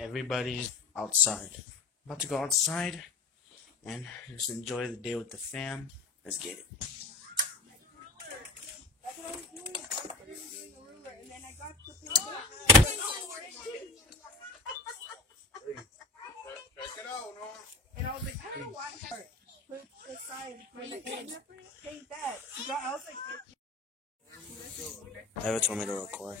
Everybody's outside. About to go outside and just enjoy the day with the fam. Let's get it. Eva told me to record.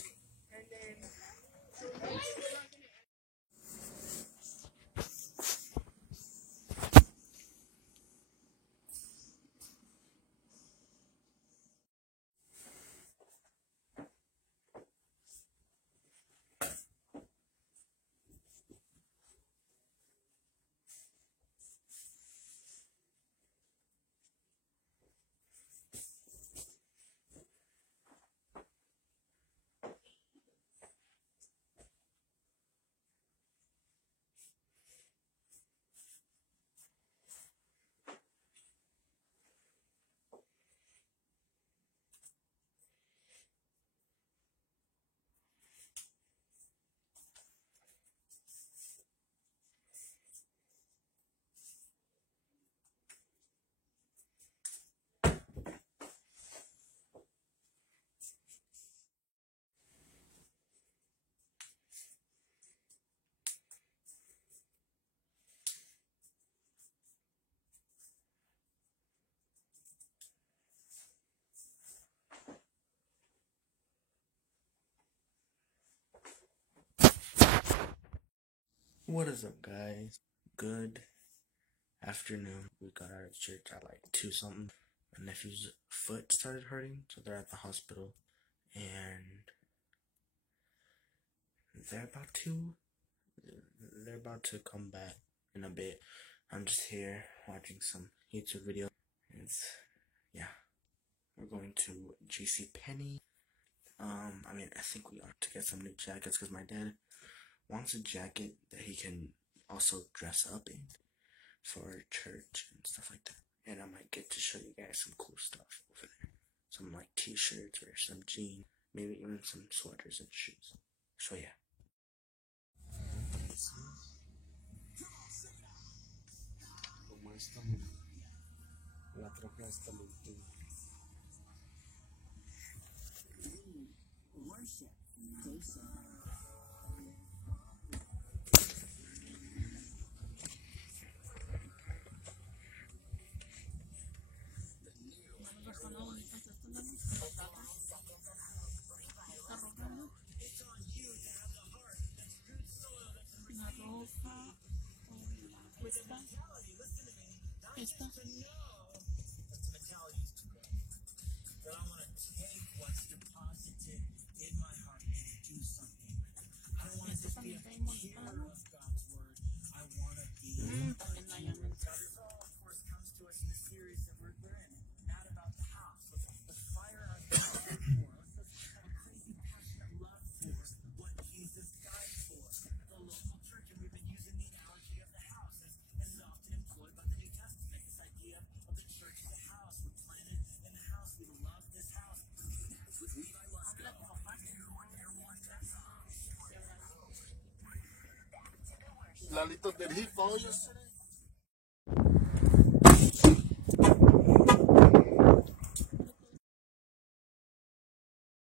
What is up, guys? Good afternoon. We got out of church at like 2 something. My nephew's foot started hurting, so they're at the hospital. And they're about to come back in a bit. I'm just here watching some YouTube videos. Yeah. We're going to JCPenney. I think we ought to get some new jackets because my dad wants a jacket that he can also dress up in for church and stuff like that. And I might get to show you guys some cool stuff over there. Some like t-shirts or some jeans, maybe even some sweaters and shoes. So yeah. Worship Station. Lalito, did he follow yesterday?